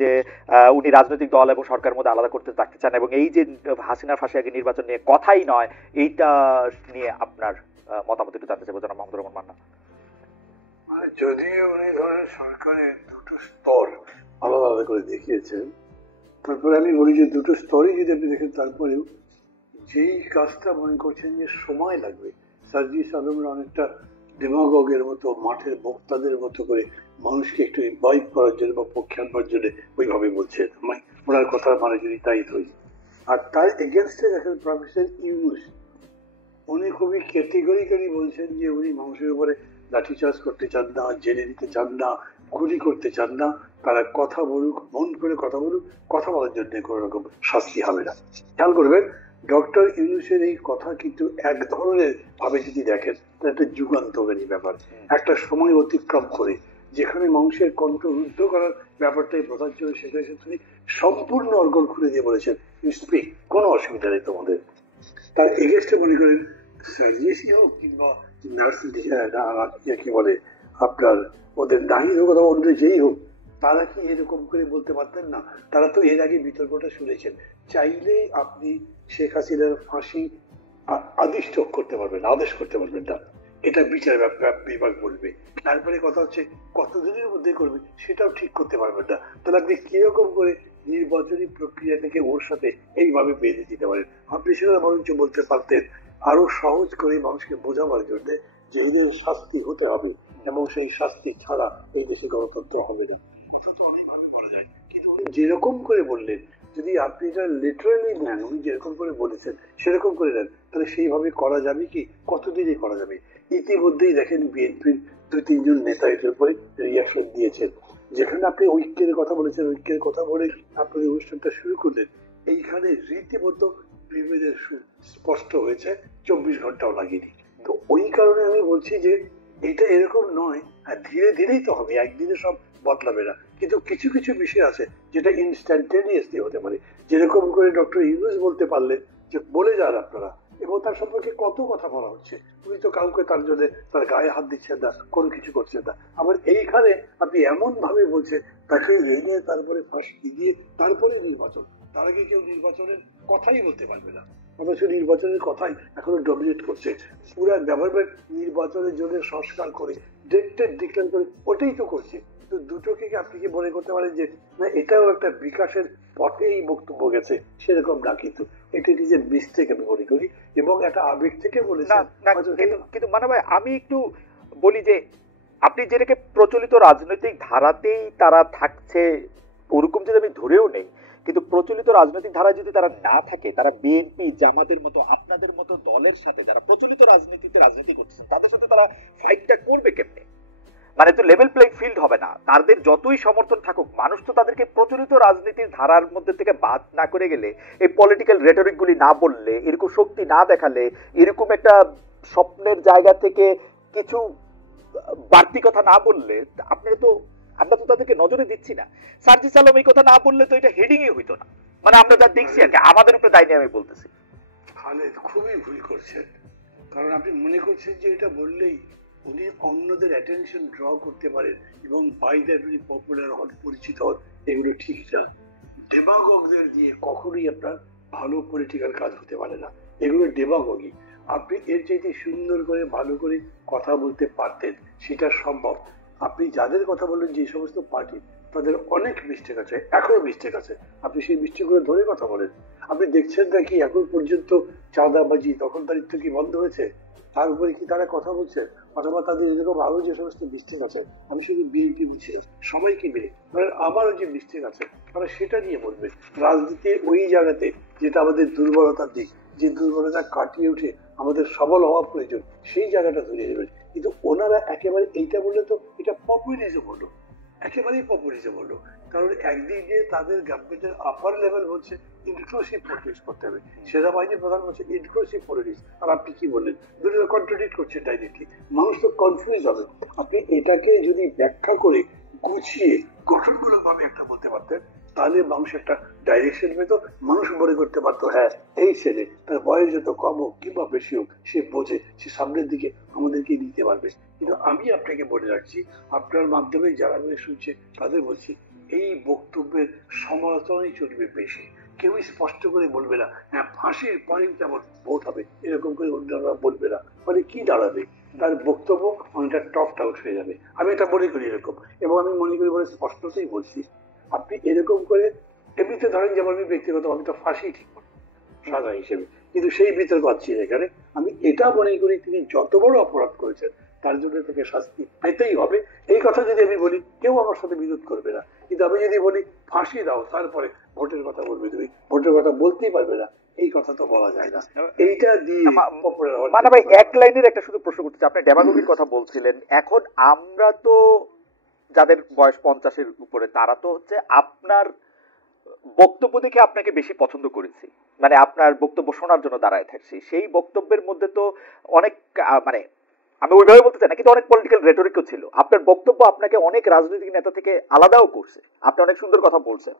যে উনি রাজনৈতিক দল এবং সরকারের মধ্যে আলাদা করতে থাকতে চান, এবং এই যে হাসিনার ফাঁসি আগে নির্বাচন নিয়ে কথাই নয়, এইটা নিয়ে আপনার মতামত একটু জানতে চাইবো জনাব মাহমুদুর রহমান মান্না। মানে যদিও উনি ধরেন সরকারের দুটো স্তর আলাদা আলাদা করে দেখিয়েছেন, তারপরে আমি বলি যে দুটো স্তরই যদি আপনি দেখেন, তারপরেও যেই কাজটা মনে করছেন যে সময় লাগবে, সার্জিস আলমের অনেকটা ডেমাগগের মতো, মাঠের বক্তাদের মতো করে মানুষকে একটু ইনভাইট করার জন্য বা পক্ষে আনবার জন্য ওইভাবে বলছেন, ওনার কথা মানে যদি তাই ধরি। আর তার এগেনস্টে দেখেন প্রফেসর ইউনুস, উনি খুবই ক্যাটেগরিক্যালি বলছেন যে উনি মানুষের উপরে লাঠিচার্জ করতে চান না, জেলে দিতে চান না, গুলি করতে চান না, তারা কথা বলুক, মন করে কথা বলুক, কথা বলার জন্য কোনো রকম শাস্তি হবে না। খেয়াল করবেন ডক্টর ইউনুসের এই কথা কিন্তু এক ধরনের ভাবে যদি দেখেন, একটা যুগান্তকারী ব্যাপার। একটা সময় অতিক্রম করে যেখানে মানুষের কণ্ঠ রুদ্ধ করার ব্যাপারটাই প্রধান ছিল, সেটা তিনি সম্পূর্ণ অর্গল খুলে দিয়ে বলেছেন স্পিক, কোনো অসুবিধা নেই তোমাদের। তার এগেস্টে মনে করেন সার্জিসই হোক কিংবা কি বলে আপনার ওদের নাহিদ হোক অথবা অন্য যেই হোক, তারা কি এরকম করে বলতে পারতেন না? তারা তো এর আগে বিতর্কটা শুনেছেন। চাইলে আপনি শেখ হাসিনার ফাঁসি আদিষ্ট করতে পারবেন, আদেশ করতে পারবেন না, এটা বিচার বিভাগ বলবে। তারপরে কথা হচ্ছে কতদিনের মধ্যে করবে সেটাও ঠিক করতে পারবেন না। তাহলে আপনি কিরকম করে নির্বাচনী প্রক্রিয়া থেকে ওর সাথে এইভাবে বেঁধে দিতে পারেন? আপনি সেটা বরঞ্চ বলতে পারতেন আরো সহজ করে মানুষকে বোঝাবার জন্য যে এদের শাস্তি হতে হবে এবং সেই শাস্তি ছাড়া এই দেশে গণতন্ত্র হবে না। যেরকম করে বললেন, যদি আপনি এটা লিটারালি নেন, উনি যেরকম করে বলেছেন সেরকম করে নেন, তাহলে সেইভাবে করা যাবে কি? কতদিনে করা যাবে? ইতিমধ্যেই দেখেন বিএনপির 2-3 জন নেতা এটার উপরে রিয়াকশন দিয়েছেন। যেখানে আপনি ঐক্যের কথা বলেছেন, ঐক্যের কথা বলে আপনি অনুষ্ঠানটা শুরু করলেন, এইখানে রীতিমতো বিভেদের স্পষ্ট হয়েছে, 24 ঘন্টাও লাগেনি। তো ওই কারণে আমি বলছি যে এটা এরকম নয়, আর ধীরে ধীরেই তো হবে, একদিনে সব বদলাবে না। কিন্তু কিছু কিছু বিষয় আছে যেটা ইনস্ট্যান্টেনিয়াসলি হতে পারে, যেরকম করে ডক্টর ইউনুস বলতে পারলেন যে বলে যান আপনারা, এবং তার সম্পর্কে কত কথা বলা হচ্ছে, উনি তো কাউকে তার জন্য তার গায়ে হাত দিচ্ছেন না, কোনো কিছু করছেন না। আবার এইখানে আপনি এমন ভাবে বলছেন তাকে রেনে তারপরে ফাঁসি দিয়ে তারপরে নির্বাচন, তার আগে কেউ নির্বাচনের কথাই বলতে পারবে না, অথচ নির্বাচনের কথাই এখনো ডমিনেট করছে। পুরো গভর্নমেন্ট নির্বাচনের জন্য সংস্কার করে ডেট ডিক্লেয়ার করে ওটাই তো করছে। তো দুটোকে আপনি কি মনে করতে পারেন যে না এটাও একটা বিকাশের পথেই বক্তব্য গেছে? সেরকম না, কিন্তু এটা নিজের মিস্টেক আমি মনে করি, এবং একটা আবেগ থেকে বলেছেন। কিন্তু মানে ভাই আমি একটু বলি যে আপনি যেটাকে প্রচলিত রাজনৈতিক ধারাতেই তারা থাকছে ওরকম যদি আমি ধরেও নেই, কিন্তু প্রচলিত রাজনৈতিক ধারায় যদি তারা না থাকে, তারা বিএনপি জামাতের মতো আপনাদের মতো দলের সাথে যারা প্রচলিত রাজনীতিতে রাজনীতি করছে তাদের সাথে তারা ফাইটটা করবে কেমনে? মানে তো লেভেল প্লেইং ফিল্ড হবে না। তাদের যতই সমর্থন থাকুক, মানুষ তো তাদেরকে প্রচলিত রাজনীতির ধারার মধ্যে থেকে বাদ না করে গেলে, এই পলিটিক্যাল রেটরিক গুলি না বললে, এরকম শক্তি না দেখালে, এরকম একটা স্বপ্নের জায়গা থেকে কিছু বাড়তি কথা না বললে, আমরা তো তাদেরকে নজরে দিচ্ছি না। সার্জিস আলম এই কথা না বললে তো এটা হেডিংই হইতো না। মানে আমরা যা দেখছি আর কি, আমাদের উপরে দায় নিয়ে আমি বলতেছি। খালেদ খুবই ভুল করছেন, কারণ আপনি মনে করছেন যে এটা বললেই উনি অন্যদের অ্যাটেনশন ড্র করতে পারেন এবং বাই দ্যাট উনি পপুলার হন, পরিচিত হন। এগুলো ঠিক না। ডেমাগগদের দিয়ে কখনোই আপনার ভালো পলিটিক্যাল কাজ হতে পারে না, এগুলো ডেমাগগি। আপনি এর চাইতে সুন্দর করে ভালো করে কথা বলতে পারতেন, সেটা সম্ভব। আপনি যাদের কথা বললেন যে সমস্ত পার্টি, তাদের অনেক মিস্টেক আছে, এখনো মিস্টেক আছে, আপনি সেই মিস্টেকগুলো ধরে কথা বলেন। আপনি দেখছেন নাকি এখন পর্যন্ত চাঁদাবাজি দখলদারিত্ব কি বন্ধ হয়েছে? তার উপরে কি তারা কথা বলছে? অথবা তাদের এরকম আরো যে সমস্ত মিস্টেক আছে, আমি শুধু বিএনপি বলছি, সবাইকে মিলে আমারও যে মিস্টেক আছে তারা সেটা নিয়ে বলবে। রাজনীতি ওই জায়গাতে যেটা আমাদের দুর্বলতার দিক, যে দুর্বলতা কাটিয়ে উঠে আমাদের সবল হওয়া প্রয়োজন, সেই জায়গাটা ধরিয়ে দেবেন। কিন্তু ওনারা একেবারে এইটা বললে তো এটা পপুলিজম হলো, একেবারেই পপুলিজম হলো। কারণ একদিকে তাদের গভর্নমেন্টের আপার লেভেল বলছে ইনক্লুসিভ পলিটিক্স করতে হবে, সেনাবাহিনী প্রধান বলছে ইনক্লুসিভ পলিটিক্স, আর আপনি কি বললেন? দুটো কন্ট্রাডিক্ট করছে ডাইরেক্টলি, মানুষ তো কনফিউজ হবে। আপনি এটাকে যদি ব্যাখ্যা করে গুছিয়ে গঠনমূলক ভাবে একটা বলতে পারতেন, তাহলে মানুষ একটা ডাইরেকশন পেত, মানুষ মনে করতে পারতো হ্যাঁ এই ছেলে তার বয়স যত কম হোক কিংবা বেশি হোক সে বোঝে, সে সামনের দিকে আমাদেরকে নিতে পারবে। কিন্তু আমি আপনাকে বলে রাখছি, আপনার মাধ্যমে যারা শুনছে তাদের বলছি, এই বক্তব্যের সমালোচনাই চলবে বেশি। কেউই স্পষ্ট করে বলবে না হ্যাঁ ফাঁসির পরেই যেমন ভোট হবে, এরকম করে অন্যরা বলবে না। ফলে কি দাঁড়াবে, তার বক্তব্য অনেকটা টপড আউট হয়ে যাবে। আমি এটা মনে করি এরকম, এবং আমি মনে করি বলে স্পষ্টতই বলছি, আপনি এরকম করে এমনিতে ধরেন যেমন আমি ব্যক্তিগত আমি তো ফাঁসি ঠিক করি সাজা হিসেবে, কিন্তু সেই বিতর্ক পাচ্ছি এখানে। আমি এটা মনে করি তিনি যত বড় অপরাধ করেছেন তার জন্য তাকে শাস্তি পেতেই হবে। এই কথা যদি আমি বলি কেউ আমার সাথে বিরোধ করবে না, কিন্তু আমি যদি বলি ফাঁসি দাও তারপরে ভোটের কথা বলবে, তুমি ভোটের কথা বলতেই পারবে না, এই কথা তো বলা যায় না। এইটা দিয়ে মানে ভাই এক লাইনের একটা শুধু প্রশ্ন করতে চাই, আপনি ডেমাগোগির কথা বলছিলেন। এখন আমরা তো যাদের বয়স 50-এর উপরে তারা তো হচ্ছে আপনার বক্তব্য দেখে আপনাকে বেশি পছন্দ করেছি, মানে আপনার বক্তব্য শোনার জন্য দাঁড়ায় থাকছি। সেই বক্তব্যের মধ্যে তো অনেক মানে আমি ওইভাবে বলতে চাই না, কিন্তু অনেক পলিটিক্যাল রেটরিকও ছিল। আপনার বক্তব্য আপনাকে অনেক রাজনৈতিক নেতা থেকে আলাদাও করছে, আপনি অনেক সুন্দর কথা বলছেন।